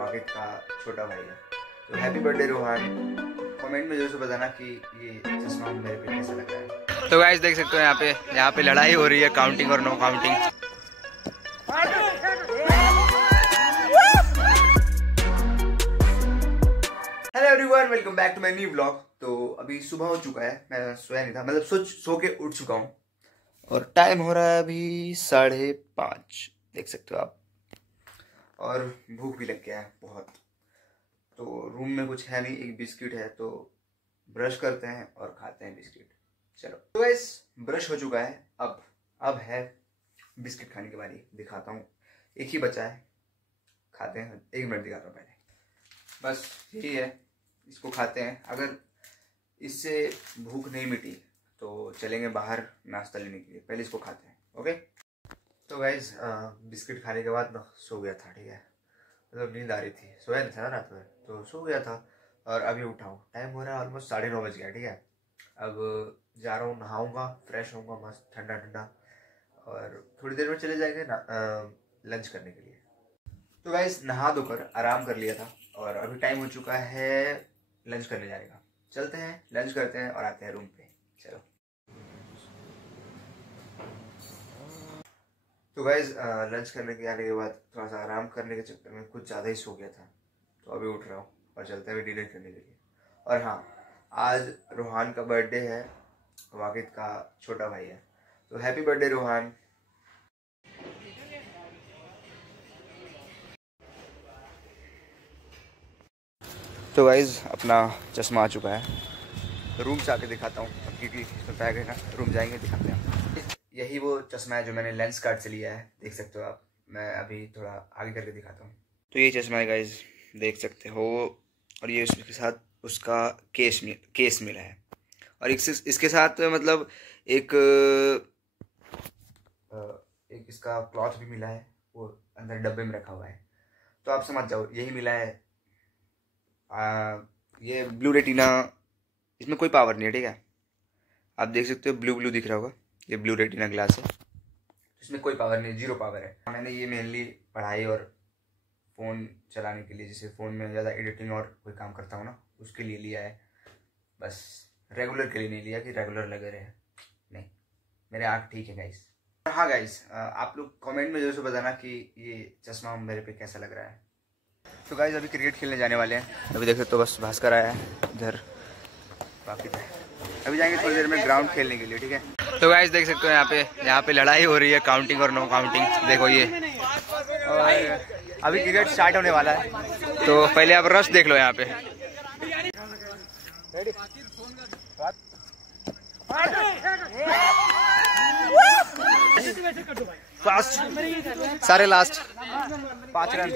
वाकिद का छोटा भाई है। तो हैप्पी बर्थडे रोहान। कमेंट में जरूर बताना कि ये चश्मा मेरे पे कैसा लग रहा है। तो गाइस देख सकते हो यहाँ पे लड़ाई हो रही है, काउंटिंग और no counting. Hello everyone, welcome back to my new vlog. तो अभी सुबह हो चुका है, मैं सोया नहीं था, मतलब सो के उठ चुका हूँ और टाइम हो रहा है अभी 5:30, देख सकते हो आप। और भूख भी लग गया है बहुत। तो रूम में कुछ है नहीं, एक बिस्किट है, तो ब्रश करते हैं और खाते हैं बिस्किट। चलो तो गाइस, ब्रश हो चुका है, अब है बिस्किट खाने की बारी। दिखाता हूँ, एक ही बचा है, खाते हैं। 1 मिनट दिखाता हूँ पहले, बस यही है, इसको खाते हैं। अगर इससे भूख नहीं मिटी तो चलेंगे बाहर नाश्ता लेने के लिए, पहले इसको खाते हैं। ओके। तो गाइज बिस्किट खाने के बाद ना सो गया था, ठीक है, मतलब नींद आ रही थी, सोया नहीं था ना रात में, तो सो गया था। और अभी उठा हूँ, टाइम हो रहा है ऑलमोस्ट 9:30 बज गया, ठीक है। अब जा रहा हूँ, नहाऊंगा, फ्रेश होऊंगा मस्त ठंडा ठंडा, और थोड़ी देर में चले जाएंगे ना लंच करने के लिए। तो गाइज नहा धोकर आराम कर लिया था और अभी टाइम हो चुका है लंच करने जाने का। चलते हैं, लंच करते हैं और आते हैं रूम पे। चलो तो गाइज लंच करने के आने के बाद थोड़ा सा आराम करने के चक्कर में कुछ ज़्यादा ही सो गया था, तो अभी उठ रहा हूँ और चलते हैं डिनर करने के लिए। और हाँ, आज रोहान का बर्थडे है, वाकिद का छोटा भाई है, तो हैप्पी बर्थडे रोहान। तो गाइज अपना चश्मा आ चुका है, रूम से आके दिखाता हूँ अब, क्योंकि इसमें पैक है ना, रूम जाएंगे दिखाते हैं। यही वो चश्मा है जो मैंने लेंस कार्ड से लिया है, देख सकते हो आप। मैं अभी थोड़ा आगे करके दिखाता हूँ। तो ये चश्मा है गाइज, देख सकते हो, और ये उसके साथ उसका केस मिला है, और इसके साथ मतलब एक इसका क्लॉथ भी मिला है, वो अंदर डब्बे में रखा हुआ है। तो आप समझ जाओ, यही मिला है। ये ब्लू रेटिना, इसमें कोई पावर नहीं है, ठीक है। आप देख सकते हो ब्लू दिख रहा होगा, ये ब्लू रेटिना ग्लास है, इसमें कोई पावर नहीं, 0 पावर है। मैंने ये मेनली पढ़ाई और फ़ोन चलाने के लिए, जैसे फ़ोन में ज़्यादा एडिटिंग और कोई काम करता हूँ ना, उसके लिए लिया है बस। रेगुलर के लिए नहीं लिया कि रेगुलर लगे रहे, नहीं, मेरे आँख ठीक है गाइस। हाँ गाइस, आप लोग कमेंट में जरूर से बताना कि ये चश्मा मेरे पे कैसा लग रहा है। तो गाइस अभी क्रिकेट खेलने जाने वाले हैं, अभी देख सकते हो, बस भास्कर आया है इधर, बाकी अभी जाएंगे थोड़ी देर में ग्राउंड खेलने के लिए, ठीक है। तो गाइस देख सकते हो यहाँ पे लड़ाई हो रही है, काउंटिंग और नो काउंटिंग। देखो ये, और अभी क्रिकेट स्टार्ट होने वाला है, तो पहले आप रश देख लो यहाँ पे। फास्ट, सारे लास्ट 5 रन।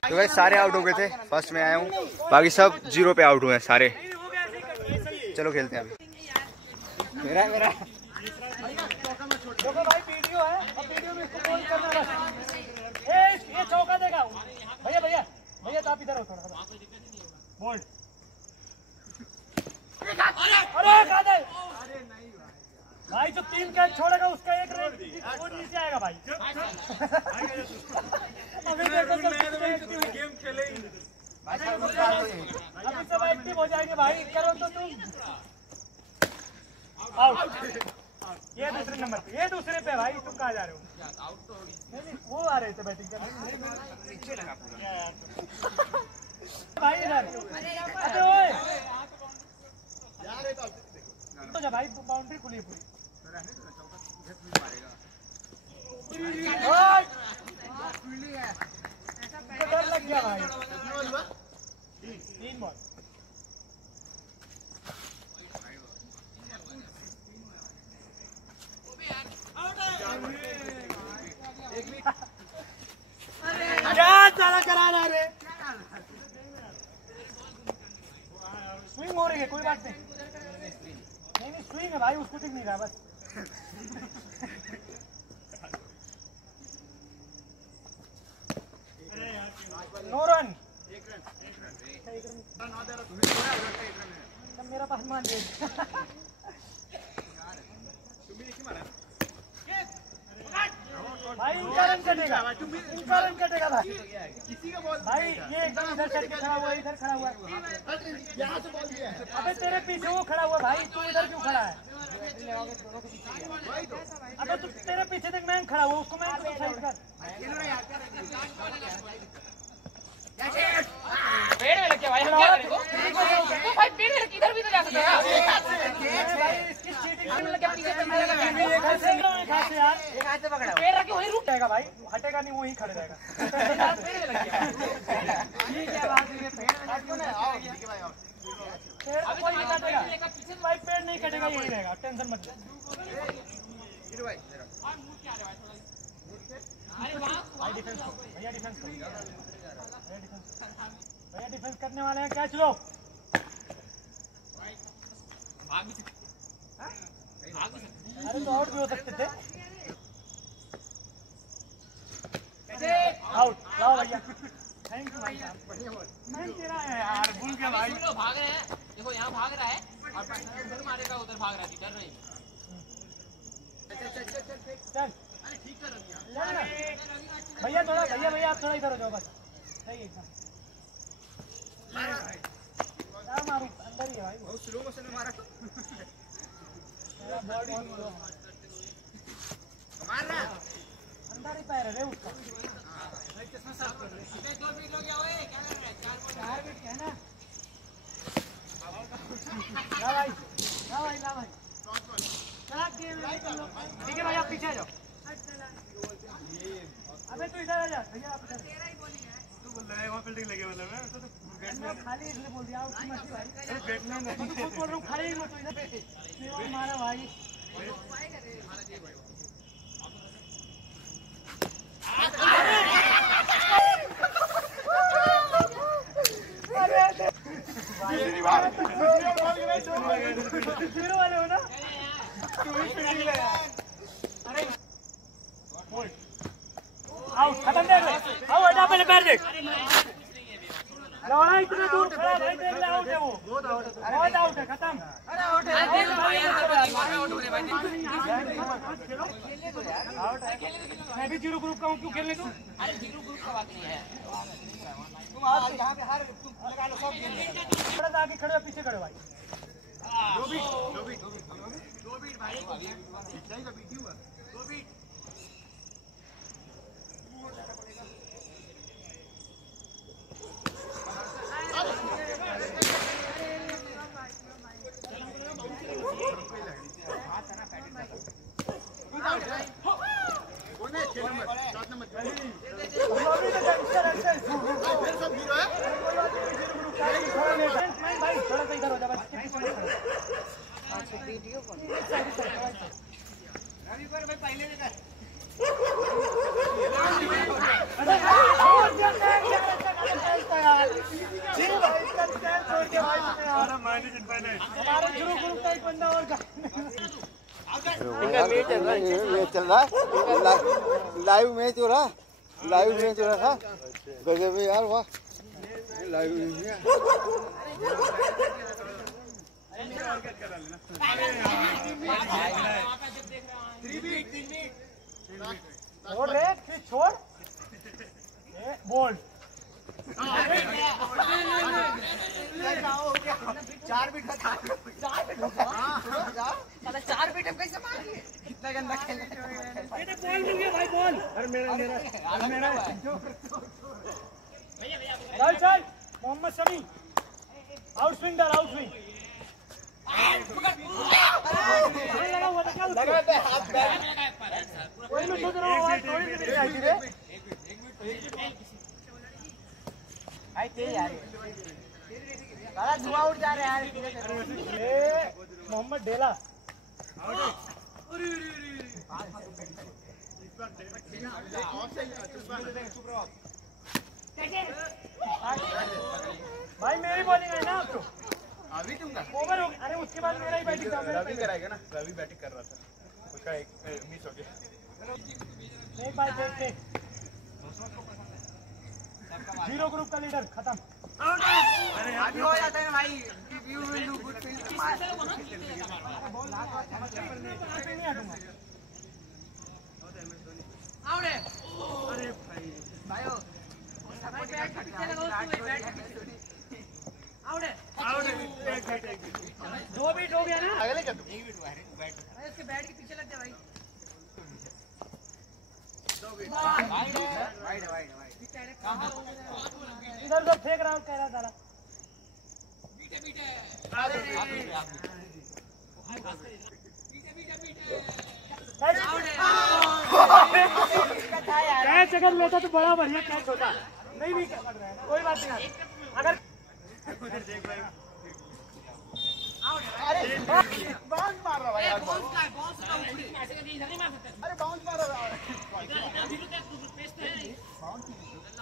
तो गाइस सारे आउट हो गए थे, फर्स्ट में आया हूँ, बाकी सब 0 पे आउट हुए हैं सारे। चलो खेलते हैं अभी। मेरा देखो भाई, वीडियो है, अब वीडियो में इसको बोल करना बस। ये चौका देगा भैया, भैया तो आप इधर हो थोड़ा, बोल। अरे कादर, अरे नहीं भाई, जो 3 कैच छोड़ेगा उसका 1 रन और नीचे आएगा भाई। अभी देखो गेम खेलेंगे, अभी सब एक्टिव हो जाएंगे भाई, करो तो तुम। आउट, ये दूसरे नंबर पे, ये दूसरे पे भाई, तुम कहाँ जा रहे हो? नहीं, वो आ रहे थे बैटिंग करने, नीचे लगा पूरा भाई इधर। अरे ओए तो जा भाई, बाउंड्री खुली पूरी। डर लग गया भाई, 3 बॉल। क्या सारा करा रहा रे, स्विंग हो रही है, कोई बात नहीं, स्विंग है भाई, उसको दिख नहीं रहा बस। नो रन, 1 रन मेरा पास मान लिया। भाई इनका रन कटेगा भाई। किसी का बॉल भाई ये एकदम इधर करके खड़ा हुआ है, इधर खड़ा हुआ है। यहाँ से बॉल दिया है। अबे तेरे पीछे वो खड़ा हुआ भाई, तू इधर क्यों खड़ा है? अबे तू तेरे पीछे देख, मैं खड़ा हुआ, उसको मैं साइड कर। पेड़ में लग गया भाई, हम क्या करें? तो भाई पेड़ में लग, इधर भी तो जा सकता है। इसकी चीटिंग पेड़ में लग गया, पीछे से मारेगा। एक हाथ से यार, एक हाथ से पकड़ा, पेड़ रखे वहीं रुक जाएगा भाई, हटेगा नहीं, वहीं खड़े रहेगा। पेड़ में लग गया। ये क्या बात है? पेड़ में लग गया, पेड़ तो कोई नहीं कटेगा भाई, पेड़ नहीं कटेगा, यही रहेगा, टेंशन मत ले भाई। डिफेंस करो भैया, डिफेंस करो भैया, डिफेंस करने वाले हैं, कैच लो। अरे तो आउट भी हो सकते थे। आउट लाओ भैया, थैंक यू भाई साहब। मैं तेरा है यार, भूल गया भाई। भाग रहे हैं, देखो यहाँ भाग रहा है और उधर मारेगा, उधर भाग रहा है, डर रही। चल भैया थोड़ा, भैया आप थोड़ा इधर हो जाओ बस, सही एकदम। क्या मारूं, अंदर ही है भाई, बहुत स्लो मोशन में मारा। मेरा बॉडी मार रहा, अंदर ही पैर है रे उसका। दो मिनट हो गया, ओए क्या कर रहा है? 4 मिनट है ना। ला भाई, ला भाई, ला भाई, ठीक है भाई, आप पीछे आ जाओ। अबे तू इधर आ जा भैया, आप इधर। तेरा ही बॉलिंग है, तू बोल रहा है वहाँ फील्डिंग लगे मतलब है तो बैठना खाली, इसलिए बोल दिया उसकी मर्जी भाई। अरे बैठना नहीं, मैं तो बोल रहा हूँ खाली मत हो इधर, सेवा मारा भाई। जीरो वाले हो ना, तू ही फील्डिंग ले यार। अरे आउट, खत्म देख ले, आओ हटा पहले पैर देख। लौड़ा इतना दूर खड़ा भाई, देख ले, आउट है वो, बहुत आउट है, खत्म। अरे आउट है, आउट है। मैं भी जीरो ग्रुप का हूँ, क्यों खेलने दूं? अरे जीरो ग्रुप का बात नहीं है। तुम आज यहाँ पे हर तुम लगा लो सब, थोड़ा सा आगे खड़े हो, पीछे खड़े भाई। दो बीट भाई, सही का बीट हुआ, 2 बीट। चल रहा लाइव मैच हो रहा, लाइव मैच हो रहा था गजब है यार, वाह लाइव मैच। छोड़ रे, छोड़ बोल्ड। 4 बीट का 4 बीट कैसे मार दिए? कितना गंदा खेल रहा है। ये बॉल मिल गया भाई, बॉल। अरे मेरा चल चल, मोहम्मद शमी आउट स्विंग डाल, आउट स्विंग लगा हुआ था क्या उसको? वही मैं सोच रहा हूँ, थोड़ी सी नहीं आई थी रे भाई, तेज यार, सारा धुआं उड़ जा रहा है यार। मोहम्मद डेला भाई, मेरी बॉलिंग है ना अब तो, अभी तुमका ओवर हो गया। अरे उसके बाद मेरा ही बैटिंग था, रवि कराएगा ना, रवि बैटिंग कर रहा था, उसका एक मिस हो गया। नहीं भाई, देख जीरो ग्रुप का लीडर खत्म। अभी हो जाता है भाई, you will do good field. दो बीट हो गया ना, अगले क्या इसके बैट के पीछे लग जा भाई। इधर उधर फेंक रहा हूँ, कह रहा था कैच अगर लेता तो बड़ा बढ़िया कैच होता, नहीं भी कोई बात नहीं। अगर बाउंस मार रहा है, अरे बाउंस मार रहा है,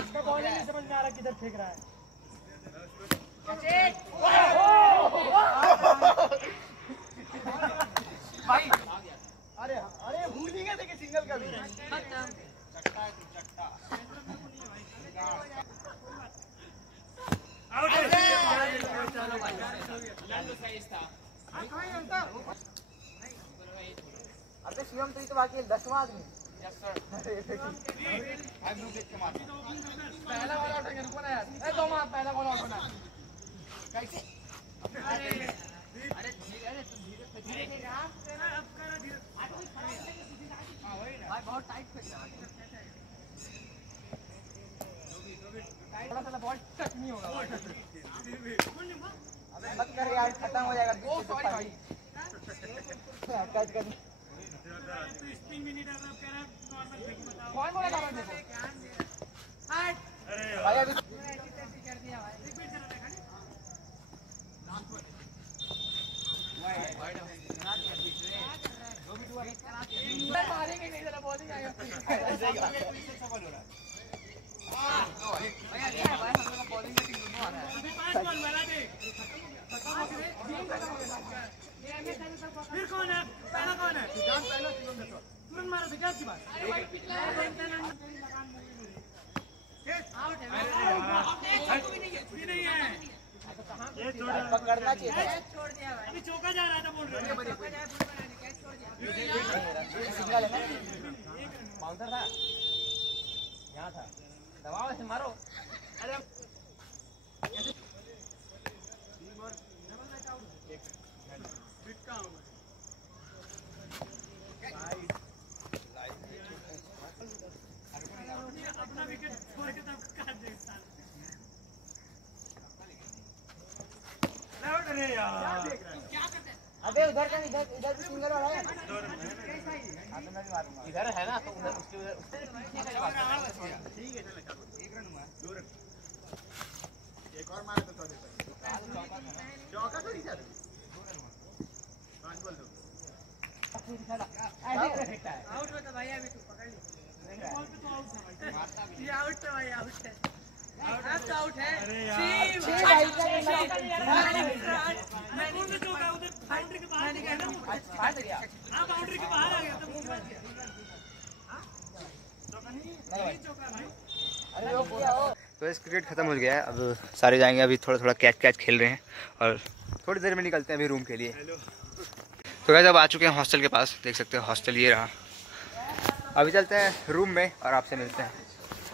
इसका बॉल नहीं समझ में आ रहा किधर फेंक रहा है। भाई अरे अरे भूल ही गए थे कि सिंगल का भी अबे शिवम तो बाकी 10वां आदमी। पहला वाला आउट है, रुको ना यार, ए दो मार, पहला वाला आउट होना कैसे? अरे अरे धीरे यार, तेरा अब कर धीरे, हां वही ना भाई, बहुत टाइट फेंक रहा है, थोड़ा सा बॉल टच नहीं होगा। अबे मत कर यार, खत्म हो जाएगा। ओ सॉरी भाई, कैच कर स्पिन भी नहीं डाल रहा, कह रहा नॉर्मल फेंक, बताओ कौन बोला था? देखो हाय, अरे भाई अभी कर दिया भाई, रिपीट करा देखा नहीं मारेंगे नहीं, जरा बॉलिंग आएगा पीछे सफल हो रहा है। भैया भाई हम लोग बॉलिंग में टीम दोनों आ रहा है, अभी 5 बॉल वाला दे खत्म हो गए। फिर कौन है? पहला कौन है? सिद्धांत पहला, तुरंत मारो विकेट की बात। आउट है, ये पकड़ना चाहिए था, छोड़ दिया भाई, अभी चौका जा रहा था, बोल रहे हैं कैच छोड़ दिया। सिग्नल है ना, बाउंसर था यहाँ था, दबाओ ऐसे मारो। अरे अपना विकेट छोड़ के तब काट दे। अरे यार अबे उधर का, इधर इधर भी सिंगल वाला है, इधर है ना, तो उधर उसके उधर ठीक है, चल एक रन हुआ, 2 रन, एक और मारे तो चौका थोड़ी था, 2 रन हुआ, 5 बॉल दो आउट होता भाई, अभी तू पकड़ ले बॉल पे तो आउट है भाई, ये आउट है भाई, आउट है, आउट आउट है। अरे यार 6 भाई मैं कौन सा चौका उधर बाउंड्री के बाहर गया ना, बाहर गया, हां बाउंड्री के बाहर आ गया तो वो बात किया, हां चौका नहीं चौका भाई। अरे वो किया हो। तो इस क्रिकेट खत्म हो गया है, अब सारे जाएंगे, अभी थोड़ा थोड़ा कैच खेल रहे हैं और थोड़ी देर में निकलते हैं अभी रूम के लिए। तो गाइस अब आ चुके हैं हॉस्टल के पास, देख सकते हो हॉस्टल ये रहा। अभी चलते हैं रूम में और आपसे मिलते हैं।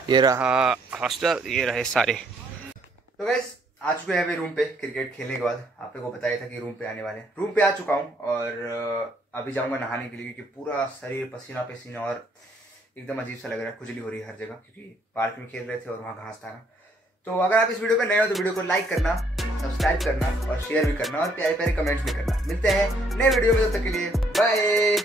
ये रहा हॉस्टल, ये रहे सारे। तो गाइस आ चुके हैं अभी रूम पे क्रिकेट खेलने के बाद। आप लोगों को बताया था कि रूम पे आने वाले हैं, रूम पे आ चुका हूँ और अभी जाऊँगा नहाने के लिए, क्योंकि पूरा शरीर पसीना पसीना और एकदम अजीब सा लग रहा है, खुजली हो रही है हर जगह, क्योंकि पार्क में खेल रहे थे और वहाँ घास था ना। तो अगर आप इस वीडियो पे नए हो तो वीडियो को लाइक करना, सब्सक्राइब करना और शेयर भी करना और प्यारे प्यारे कमेंट्स भी करना। मिलते हैं नए वीडियो में, तब तक के लिए बाय।